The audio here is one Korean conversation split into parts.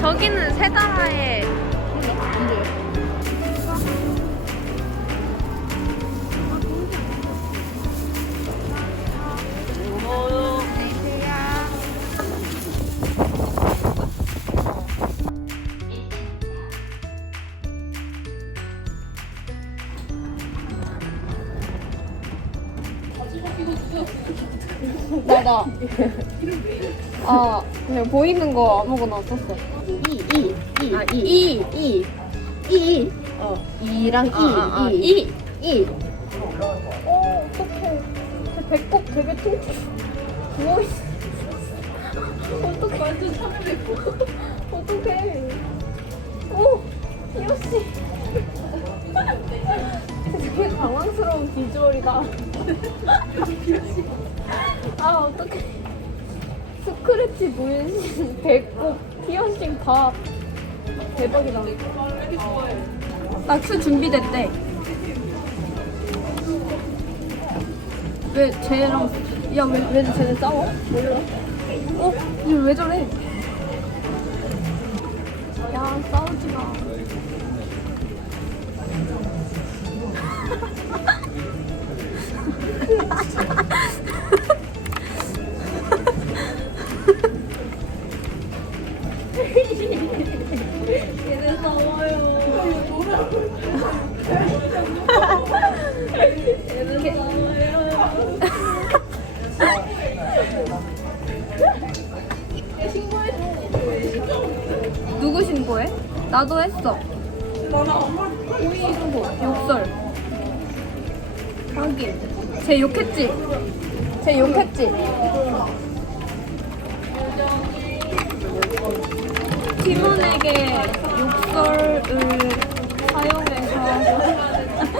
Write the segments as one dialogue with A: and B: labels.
A: 저기는 세달아의
B: 나다. 아, 그냥 보이는 거 아무거나 썼어.
C: 이, 이, 이,
B: 아,
C: 이,
B: 이.
C: 이, 이, 어, 이랑 이,
B: 아, 아, 아,
C: 이, 이.
B: 어, 어떡해. 제 배꼽 되게 퉁, 누워있어. 어떡해. 완전 참여됐고. 어떡해. 오, 희호씨. 되게 당황스러운 비주얼이다. 아, 어떡해. 스크래치 문신, 배꼽, 피어싱 다 대박이다. 낙수 준비됐대. 왜 쟤랑 야 왜 왜 쟤네 싸워? 몰라. 어? 왜 저래? 야 싸우지 마. 누구 신고해? 나도 했어. 신고. 욕설. 하긴. 쟤 욕했지? 쟤 욕했지? 팀원에게 욕설을 사용해서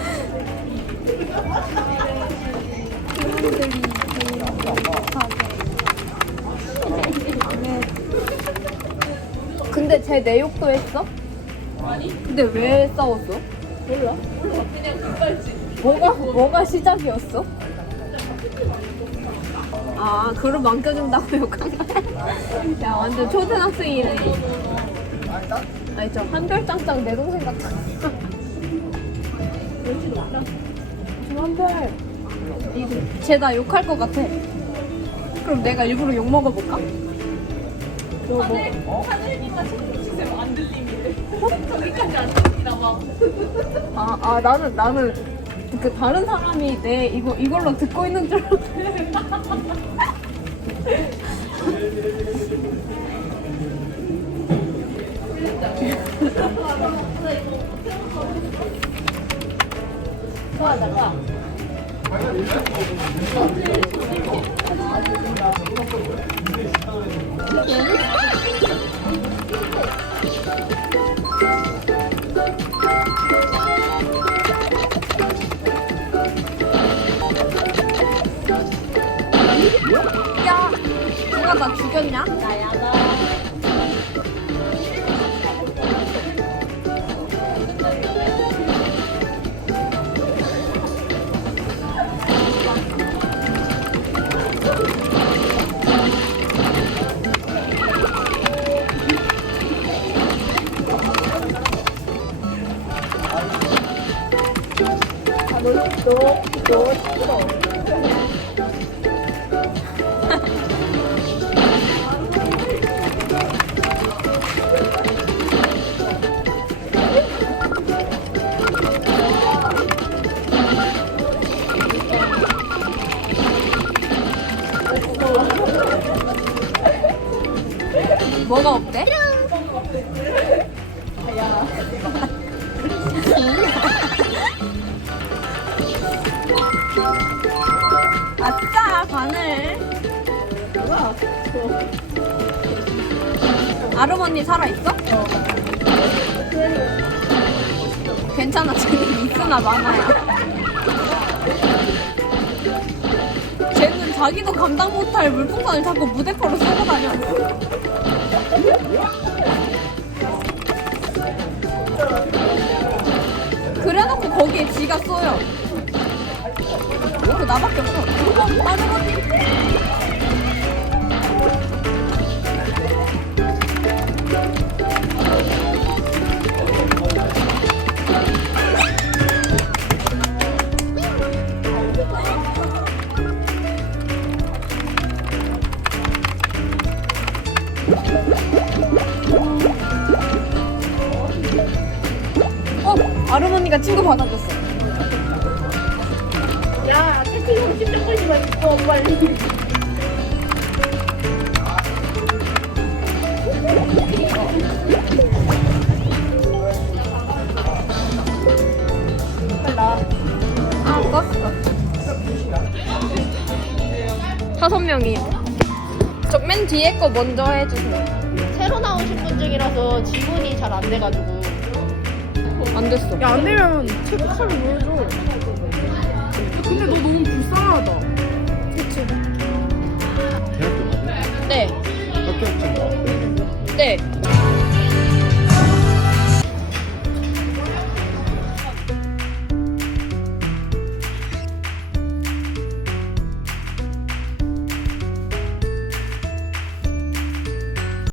B: 팀원들이 못하게 네. 근데 쟤 내 욕도 했어? 아니. 근데 왜 싸웠어? 몰라. 그냥 급발진. 뭐가 뭐가 시작이었어? 아, 그럼 안겨준다고 욕한 거야? 야, 완전 초등학생이네. 아니, 저 한별짱짱 내 동생 같아. 좀 한별. 쟤 나 욕할 것 같아. 그럼 내가 일부러 욕 먹어볼까? 뭐, 뭐. 아, 아 나는 나는 그 다른 사람이 내 이거 이걸로 듣고 있는 줄 알았는데. 야, 누가 나 죽였냐? 나야 뭐가 없대? 아 싸 바늘 뭐야 아름 언니 살아있어? 괜찮아 지금 있으나 마나야. 쟤는 자기도 감당 못할 물풍선을 자꾸 무대포로 쏘고 다녀. 그래놓고 거기에 지가 쏘여 거 나밖에 없어. 그거 다른 언니. 어, 아름 언니가 친구 받아줬어.
C: 야. 직접 걸지 말고 빨리.
B: 아, 껐어. 다섯 명이. 저맨 뒤에 거 먼저 해주세요.
C: 새로 나오신 분 중이라서 지문이 잘 안 돼가지고.
B: 안 됐어.
D: 야, 안 되면 체크카드 보여줘. 근데 너 너무 불쌍하다.
E: 대학교 가네?
C: 네.
E: 학교 학생
C: 네.